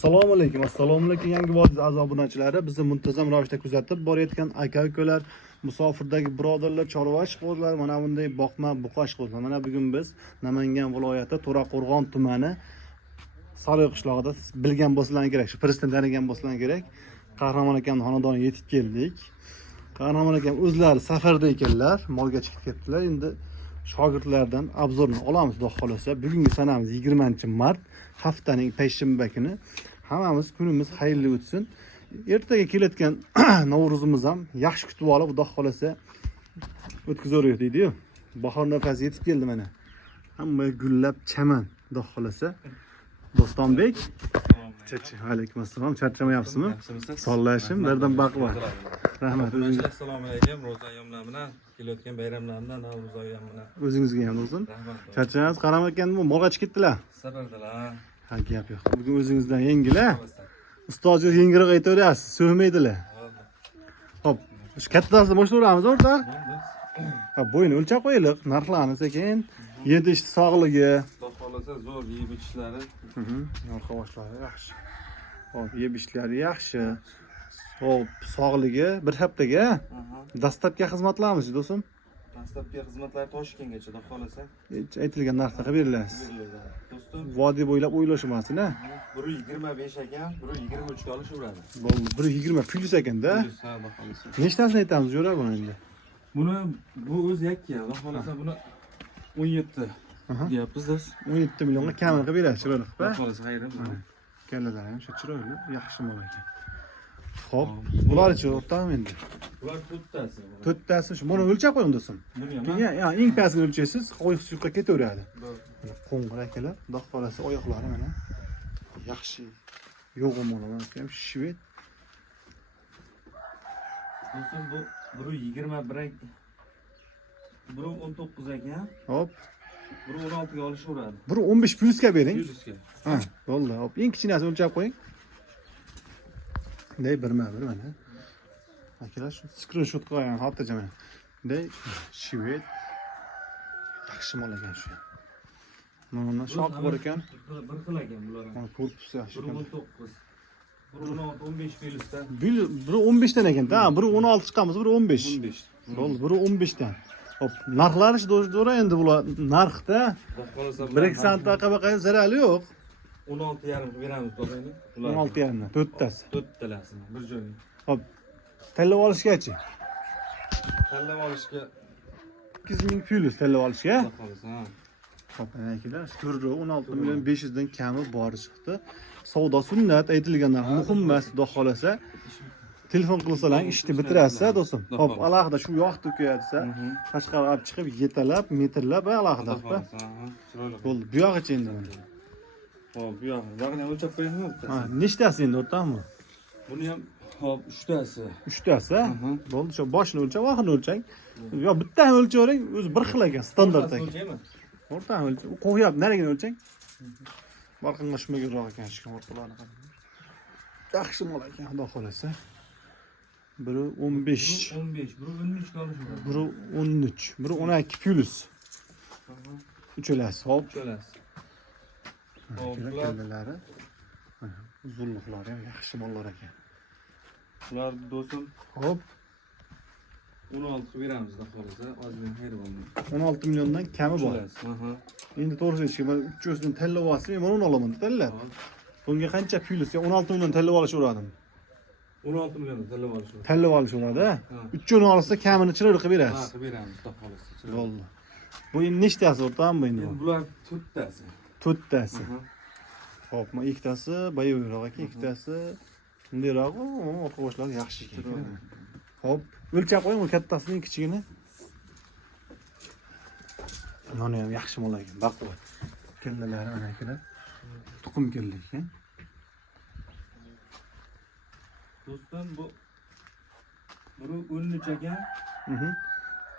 Assalomu alaykum yangi vodiz a'zobunachilari. Bizni muntazam ravishda kuzatib borayotgan aka-ukalar, musofirdagi birodarlar, chorva ishqibozlar, mana bunday boqma buqa ishqibozlar. Mana bugun biz Namangan viloyati To'raqo'rg'on tumani Sariq qishlog'ida bilgan bo'lsalaring kerak, shu prezident tanigan bo'lsalaring kerak. Qahramon akamning xonadoniga yetib keldik. Qahramon akam o'zlari safarda ekanlar, molga chiqib ketdilar. Endi shogirdlardan obzorni olamiz, xudo xolasa. Bugungi sanamiz 20-mart, haftaning payshanba kuni. Hammamiz kunimiz xayrli o'tsin. Ertaga kelayotgan Navro'zimiz ham yaxshi kutib olib, xudo xolasa o'tkazaverish deydi-yu. Bahor nafasi yetib keldi mana. Hamma gullab chaman, xudo xolasa. Dostonbek. Alaykum assalom. Charchamayapsizmi? Sog'lashim, dardan baquvvat. Rahmat. Assalomu alaykum. Ro'za ayyomlar bilan kelayotgan bayramlardan Navro'z ayyom bilan. O'zingizga ham do'stim. Charchamayapsiz, qaramayotganmi? Molga chiqib ketdilar. Safardalar. Ha, gap yo'q. Bugun o'zingizdan yengil-a? Ustozlar yengilroq aytaverasiz, so'ymaydilar. Xo'p, shu kattalarni boshlaveramiz o'rta. Ha, bo'yini o'lchab qo'yaylik, narxlarni sekin. Yedish sog'ligi. Xudo xolasa zo'r yeb ichishlari. Narx-qovoshlari yaxshi. Xo'p, yeb ichishlari yaxshi. Xo'p, sog'ligi bir haftaga. Dastlabki xizmatlarimiz, do'stim. Dastlabki xizmatlar Toshkentgacha, xudo xolasa. Aytilgan narxda qilib berilasiz. Do'stim, Vodiy bo'ylab o'ylashmasin-a. 1.25 ekan, 1.23 ga olishaveradi. Bo'ldi, 1.20 plyus ekanda. Ha, xudo xolasa. Nechtasini aytamiz, jo'ra buni endi? Buni bu o'zi yakka, xudo xolasa buni 17 deyapmiz do'st. 17 millionga kamini qilib berasiz, chiroyli Xudo qilib. xolasa xayrim. Kallalar ham shu chiroyli, yaxshi mol ekan. Xo'p, bular-chi o'rtami endi? Bular to'rttasi. To'rttasi shu. Buni o'lchab qo'ying do'stim. Buni ham. Keyin eng pasini o'lchaysiz, qo'yiq suyuqqa ketaveradi. Qo'ng'ir akalar, xudo xolasa oyoqlari mana yaxshi. Yo'g'im olaman ham shved. Do'stim bu 1.21 1.19 ekan. Hop, 1.16 ga olishaveradi. 1.15 plyusga bering. Yuzga. Ha, bo'ldi. Hop, eng kichkinasini o'lchab qo'ying. Bunday birma-bir mana. Akalar shu screenshot qilgan xotirjam. Bunday shved yaxshi mol ekan shu. Mana shoq bor ekan. Bir xil ekan bular ham. Mana korpusi yaxshi ekan. 1.19 1.16 15 plyusdan. 1.15 dan ekan-da, 1.16 chiqamiz, 1.15. 15. Bo'ldi, 1.15 dan. Hop, narxlari do'ra endi bular narxda. 1 santga baqa zarari yo'q. 16,5 beramiz tog'ayni. 16,5 dan, to'rttasi. To'rttalasini bir joyga. Hop, tanlab olishgachi? Tanlab olishga 8 ming plyus tanlab olishga. xudo xolasa. Hop, akalar, turi 16 million 500 dan kami bor chiqdi. Savdo sunnat aytilganlar muhim emas, xudo xolasa. Telefon qilsalar ishni bitirasiz, do'stim. Hop, alohida shu yoq to'kayapsa, tashqariga olib chiqib yetalab, metrlab alohida. Chiroyli. Bo'ldi, bu yog'icha endi. Hop, bu yog'ini o'lchab qo'yaymi? Ha, nechtasi endi o'rtami? Buni ham hop 3tasi. 3tasi. Bo'ldi, shu boshini o'lchab, oxirini o'lchang. Yo, bittani o'lchavering, o'zi bir xil ekan, standart ekan. O'rtani o'lchab, qo'yib, narigini o'lchang. Barqinga shumaganroq ekan shu o'rtalarni qarang. Yaxshi mol ekan, xudo xolasa. 1.15. 15, 1.13 ga olishaveradi. 1.13, 1.12 plyus. Uchalasi, hop. Uchalasi. Kallalari. Uzunliqlari ham yaxshi mollar ekan. Ular do'stim Hop, 16 beramiz xudo xolasa, ozgina xayr bo'ldi. 16 milliondan kami bor. Endi to'g'risi aytishga, men 3 dan tanlab olsam, men uni olaman, tanlab. Bunga qancha plyus? 16 million tanlab olishaveradim. 16 million tanlab olishadi. Tanlab olishadi. 3 olsa kamini chiroyli qilib berasiz. Ha, qilib beramiz xudo xolasa. Bo'ldi. Bu endi nechtasi o'rtami endi? Bular to'rttasi. To'rttasi. Hop, men ikkitasi bayavroq ekan, ikkitasi bundayroq, o'quvchilar yaxshi ekan. Hop, o'lchab qo'ying, u kattasini, kichigini. Mana ham yaxshi mol ekan, baquvvat. Kallalari mana akalar. Tuxum kalla ekan. Do'stim bu 1.13 ekan.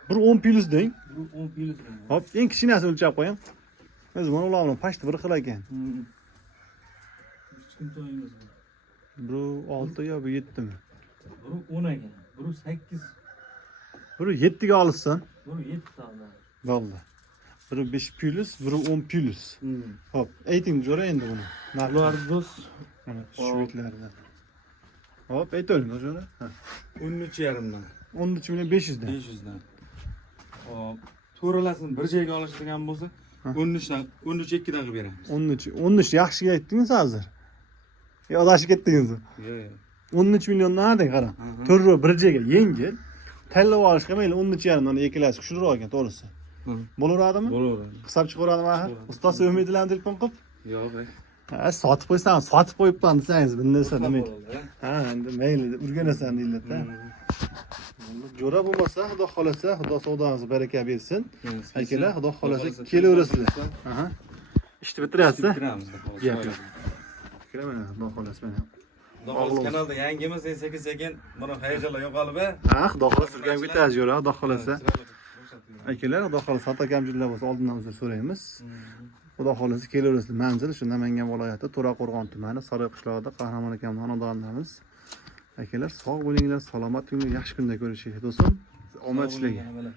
1.10 plyus deng. 1.10 plyus. Hop, eng kichkinasini o'lchab qo'ying. Biz mana ularni pashti bir xil ekan. Kichkintoyimiz bor. 1.6 yo 7 mi? 1.10 ekan. 1.8. 1.7 ga olishsan. 1.7 tane. Bo'ldi. 1.5 plyus, 1.10 plyus. Hop, ayting jo'ra endi buni. Ular do'st Mana shvedlardan. Hop, aytavering o'shani. 13,5 dan. 13.500 dan. 500 dan. Hop, to'ralasini bir joyga olishadigan bo'lsa, 13 dan, 13,2 dan qilib beramiz. 13 yaxshiga aytdingiz hozir. Yo, adashib ketdingiz. Yo'q. 13 milliondan deng qarang. Turro bir joyga yengil. Tanlab olishga mayli 13,5 dan ekilasiz. Shunroq ekan, to'g'risi. Bo'laveradimi? Bo'laveradi. Hisob chiqaradimi ha? Ustoz umidlanib telefon qilib. Yo'q. Sotib qo'ysan, sotib qo'yibman desangiz, bundasa nima? Ha, endi mayli, o'rganasan deyiladi-da. Jo'ra bo'lmasa, xudo xolasa, xudo savdongizni baraka bersin. Akalar, xudo xolasa kelaverasizlar. Aha. Ishni bitirasiz. Bitiramiz. Gap yo'q. Kelar mana, xudo xolasa mana. Xudo xolasa kanalda yangimiz sekin-sekin buni hayajonlar yo'qolib. Ha, xudo xolasa turgan bitasiz jo'ra, xudo xolasa. Akalar, xudo xolasa xato kamchiliklar bo'lsa oldindan uzr so'raymiz. Xudo xolasa kelaverasizlar. Manzil shu Namangan viloyati To'raqo'rg'on tumani Sariy qishlog'ida Qahramon akam xonadonimiz. Akalar, sog' bo'linglar, salomat bo'linglar, yaxshi kunda ko'rishaylik do'stim. Omad tilayman.